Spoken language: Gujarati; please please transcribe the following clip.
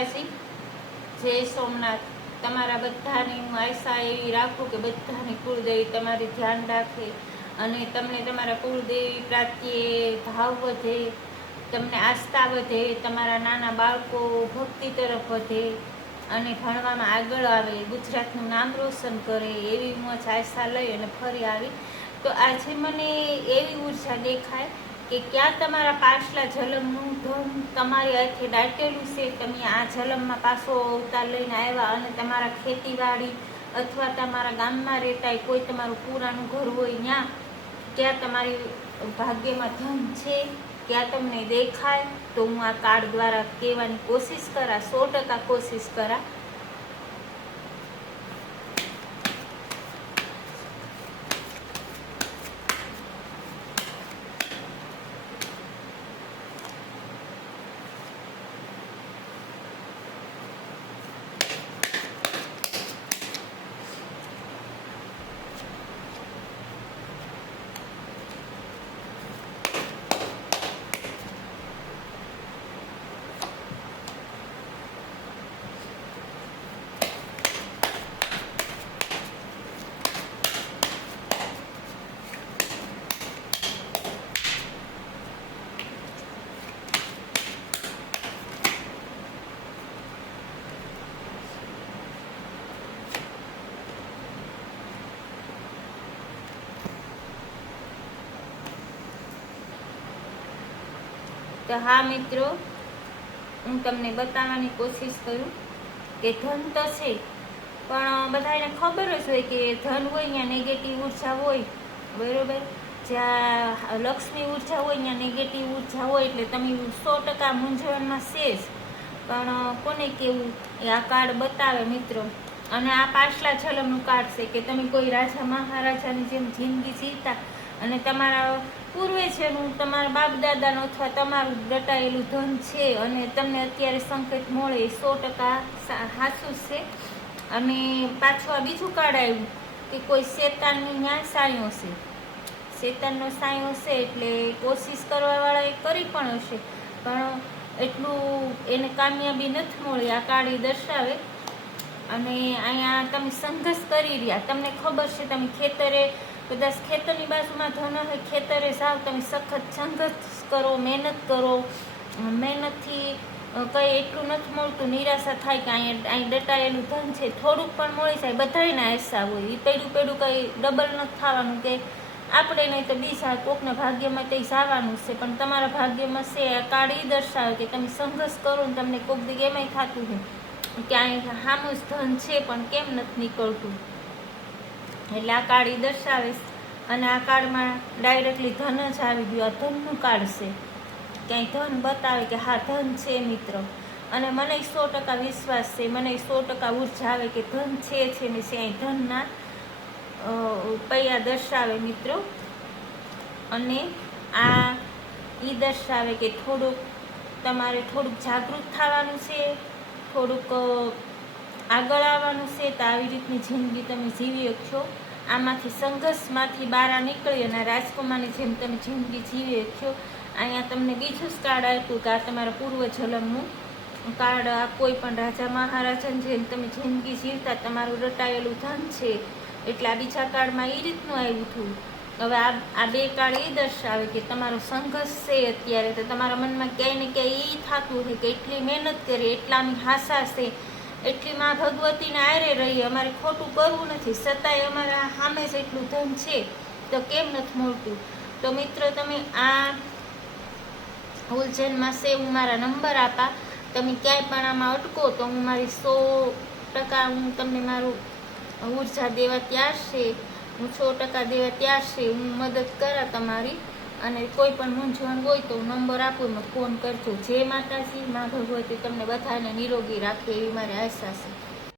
માતાજી, જય સોમનાથ। તમારા બધાની હું આશા એવી રાખું કે બધાની કુળદેવી તમારી ધ્યાન રાખે અને તમને તમારા કુળદેવી પ્રત્યે ભાવ વધે, તમને આસ્થા વધે, તમારા નાના બાળકો ભક્તિ તરફ વધે અને ભણવામાં આગળ આવે, ગુજરાતનું નામ રોશન કરે, એવી હું આશા લઈ અને ફરી આવી। તો આજે મને એવી ઉર્જા દેખાય કે ક્યાં તમારા પાછલા જન્મનું ધન તમારી હાથે દાટેલું છે, તમે આ જન્મમાં પાછો અવતાર લઈને આવ્યા અને તમારા ખેતીવાડી અથવા તમારા ગામમાં રહેતા કોઈ તમારું પુરાણું ઘર હોય ત્યાં તમારી ભાગ્યમાં ધન છે, ક્યાં તમને દેખાય તો હું આ કાર્ડ દ્વારા કહેવાની કોશિશ કરા, 100% કોશિશ કરા। તો હા મિત્રો, હું તમને બતાવવાની કોશિશ કરું કે ધન તો છે, પણ બધાને ખબર જ હોય કે ધન હોય ત્યાં નેગેટિવ ઉર્જા હોય, બરોબર। જ્યાં લક્ષ્મી ઉર્જા હોય ત્યાં નેગેટિવ ઉર્જા હોય, એટલે તમે 100% મૂંઝવણમાં છે જ। પણ કોને કેવું એ આ કાર્ડ બતાવે મિત્રો। અને આ પાછલા જન્મનું કાર્ડ છે કે તમે કોઈ રાજા મહારાજાની જેમ જિંદગી જીવતા અને તમારા પૂર્વજોનું, તમારા બાપ દાદાનું અથવા તમારું દટાયેલું ધન છે અને તમને અત્યારે સંકેત મળે, 100% સાચું છે। અને પાછું આ બીજું કાર્ડ આવ્યું કે કોઈ શેતાનની ન્યાય સાયો છે, શેતાનનો સાયો છે એટલે કોશિશ કરવાવાળાએ કરી પણ હશે, પણ એટલું એને કામયાબી નથી મળી, આ કાર્ડ એ દર્શાવે। અને અહીંયા તમે સંઘર્ષ કરી રહ્યા, તમને ખબર છે તમે ખેતરે, કદાચ ખેતરની બાજુમાં ધન હોય, ખેતરે જાઓ, તમે સખત સંઘર્ષ કરો, મહેનત કરો, મહેનતથી કંઈ એટલું નથી મળતું, નિરાશા થાય કે અહીં દટાયેલું ધન છે, થોડુંક પણ મળી જાય, બધાયના આશા હોય, એ પેડું કંઈ ડબલ નથી થવાનું કે આપણે નહીં તો બીજા કોકના ભાગ્યમાં તે જવાનું છે, પણ તમારા ભાગ્યમાં છે। આ કાર્ડ એ દર્શાવે કે તમે સંઘર્ષ કરો ને તમને કોક દી એમાંય થતું હોય કે અહીં સામું જ ધન છે પણ કેમ નથી નીકળતું, એટલે આ કાર્ડ એ દર્શાવે। અને આ કાર્ડમાં ડાયરેક્ટલી ધન જ આવી ગયું, આ ધનનું કાર્ડ છે, ક્યાંય ધન બતાવે કે હા ધન છે મિત્રો। અને મને 100% વિશ્વાસ છે, મને 100% ઉર્જા આવે કે ધન છે ને છે ધનના પૈયા દર્શાવે મિત્રો। અને આ એ દર્શાવે કે તમારે થોડુંક જાગૃત થવાનું છે, થોડુંક આગળ આવવાનું છે, તો આવી રીતની જિંદગી તમે જીવી શકશો। આમાંથી સંઘર્ષમાંથી બહાર નીકળી અને રાજકુમારની જેમ તમે જિંદગી જીવી શકશો। અહીંયા તમને બીજું જ કાર્ડ આપ્યું કે આ તમારા પૂર્વજન્મનું કાર્ડ, આ કોઈ પણ રાજા મહારાજાની જેમ તમે જિંદગી જીવતા, તમારું રટાયેલું ધન છે, એટલે આ બીજા કાર્ડમાં એ રીતનું આવ્યું હતું। હવે આ બે કાર્ડ એ દર્શાવે કે તમારો સંઘર્ષ છે અત્યારે, તો તમારા મનમાં ક્યાંય ને ક્યાંય એ થતું હોય કે એટલી મહેનત કરી, એટલાની આશા છે, એટલી માં ભગવતીને આરે રહીએ, અમારે ખોટું કરવું નથી, છતાંય અમારા સામે જ એટલું ધન છે તો કેમ નથી મળતું। તો મિત્રો તમે આ ઉલઝનમાં છે, હું મારા નંબર આપા, તમે ક્યાંય પણ આમાં અટકો તો હું મારી 100% હું તમને મારું ઉર્જા દેવા તૈયાર છે, હું 100% દેવા તૈયાર છે, હું મદદ કરા તમારી। અને કોઈ પણ મૂંઝવણ હોય તો નંબર આપું, મને ફોન કરજો। જય માતાજી, મા ભગવતી તમને બધાને નિરોગી રાખે એવી મારી આશા છે।